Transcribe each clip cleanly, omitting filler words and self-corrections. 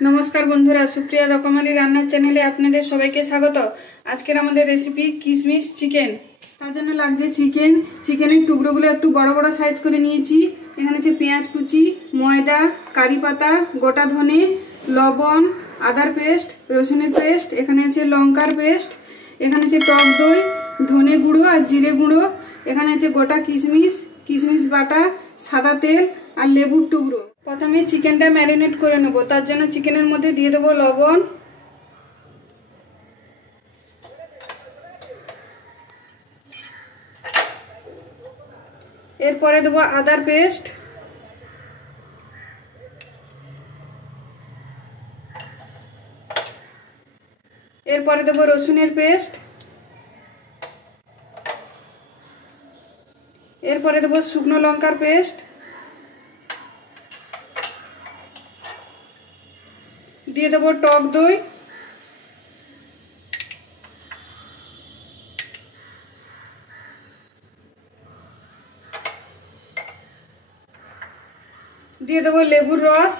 नमस्कार बंधुरा सुप्रिया रकमारी रान्नार चैनेले आपनादेर सबाइके स्वागत। आजकेर आमादेर रेसिपि किशमिश चिकेन। तार जोन्नो लागछे चिकेन। चिकेनेर टुकरोगुलो एकटु बड़ बड़ साइज करे नियेछि। एखाने आछे पेंयाज कुचि, मयदा, कारि पाता, गोटा धने, लबण, आदार पेस्ट, रसुनेर पेस्ट, एखाने आछे लंकार पेस्ट, एखाने आछे टक दई, धने गुঁড়ো और जिरे गुঁড়ো, एखाने आछे गोटा किशमिश, किशमिश बाटा, सादा तेल और लेबुर टुकरो। प्रथमे चिकेनटा मैरिनेट करे नेब। तार जोन्नो चिकेनेर मধ্যে দিয়ে দেব लवण, एरपरे देব आदार पेस्ट, एरपरे देব रसुनेर पेस्ट, एरपरे देব शुकनो लंकार पेस्ट, দিয়ে দেব টক দই, দিয়ে দেব লেবুর রস,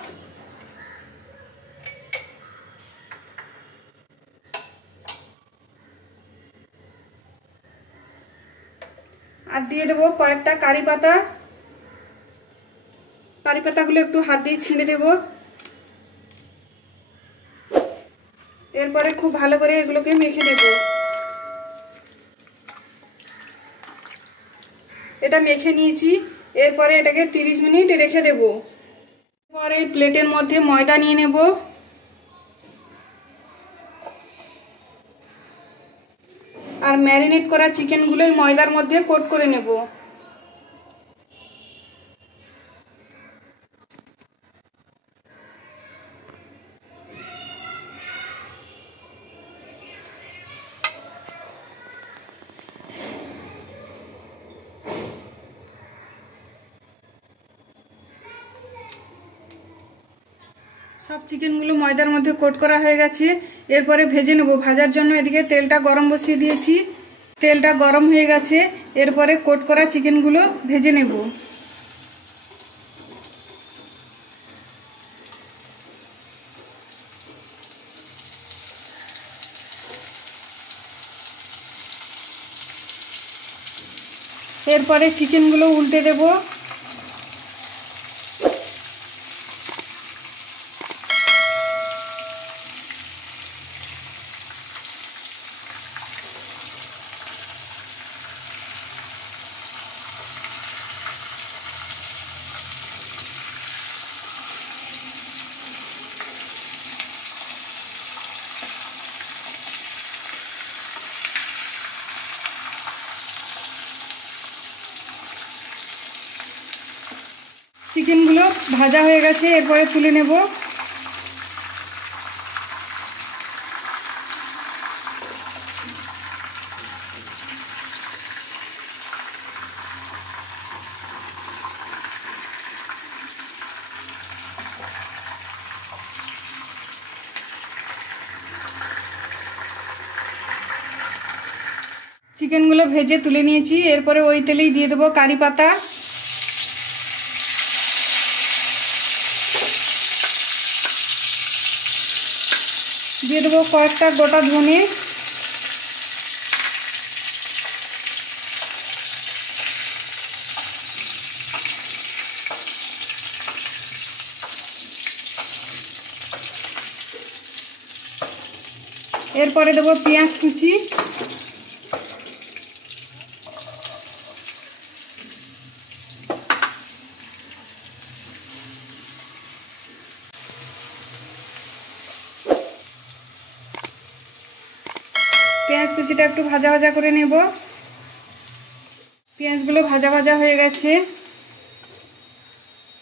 আর দিয়ে দেব কয়েকটা কারি পাতা। কারি পাতাগুলো একটু হাত দিয়ে ছিঁড়ে দেব। এরপরে খুব ভালো করে এগুলোকে মেখে নেব। এটা মেখে নিয়েছি। এরপরে এটাকে 30 মিনিট রেখে দেব। পরে প্লেটের মধ্যে ময়দা নিয়ে নেব। আর ম্যারিনেট করা চিকেনগুলো এই ময়দার মধ্যে কোট করে নেব। सब चिकेनगुलो मयदार मध्य कोट करा हो गेছে। এরপরে ভেজে নেব। ভাজার জন্য এদিকে তেলটা গরম বসিয়ে দিয়েছি। তেলটা গরম হয়ে গেছে। এরপরে কোট করা চিকেনগুলো ভেজে নেব। এরপরে চিকেনগুলো উল্টে দেব। চিকেনগুলো ভাজা হয়ে গেছে। এরপরে তুলে নেব। চিকেনগুলো ভেজে তুলে নিয়েছি। এরপরে ওই তেলেই দিয়ে দেব কারি পাতা, দিয়ে দেবো কয়েকটা গোটা ধনে, এরপরে দেবো পেঁয়াজ কুচি, পেঁয়াজ কুচিটা একটু ভাজা ভাজা করে নেব। পেঁয়াজগুলো ভাজা ভাজা হয়ে গেছে।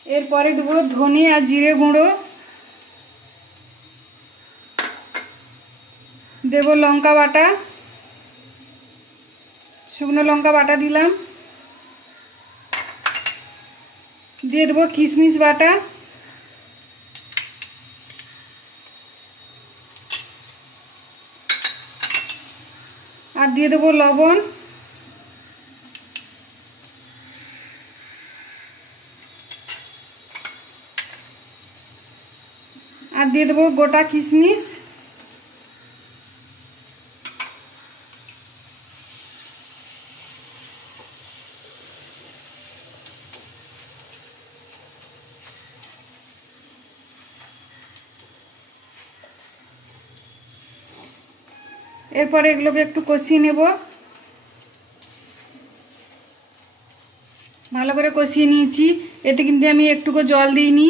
এরপরে দেবো ধনে আর জিরে গুঁড়ো, দেব লঙ্কা বাটা, শুকনো লঙ্কা বাটা দিলাম, দিয়ে দেবো কিশমিশ বাটা, আর দিয়ে দেবো লবণ, আর দিয়ে দেবো গোটা কিশমিশ, এরপরে এগুলোকে একটু কষিয়ে নেব। ভালো করে কষিয়ে নিয়েছি, এতে কিন্তু আমি একটুকু জল দিইনি।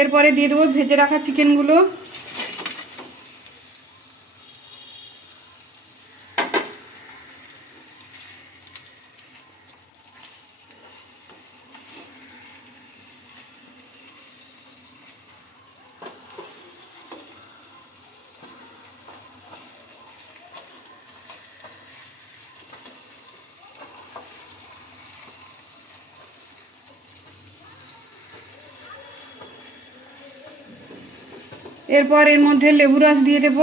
এরপরে দিয়ে দেবো ভেজে রাখা চিকেনগুলো। এরপর এর মধ্যে লেবু রস দিয়ে দেব।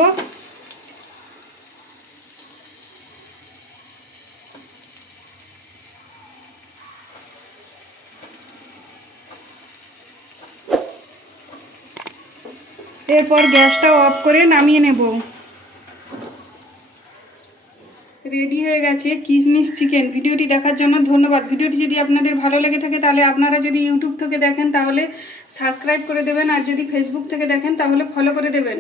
এরপর গ্যাসটা অফ করে নামিয়ে নেব। রেডি হয়ে গেছে কিশমিশ চিকেন। ভিডিওটি দেখার জন্য ধন্যবাদ। ভিডিওটি যদি আপনাদের ভালো লেগে থাকে তাহলে আপনারা যদি ইউটিউব থেকে দেখেন তাহলে সাবস্ক্রাইব করে দেবেন, আর যদি ফেসবুক থেকে দেখেন তাহলে ফলো করে দেবেন।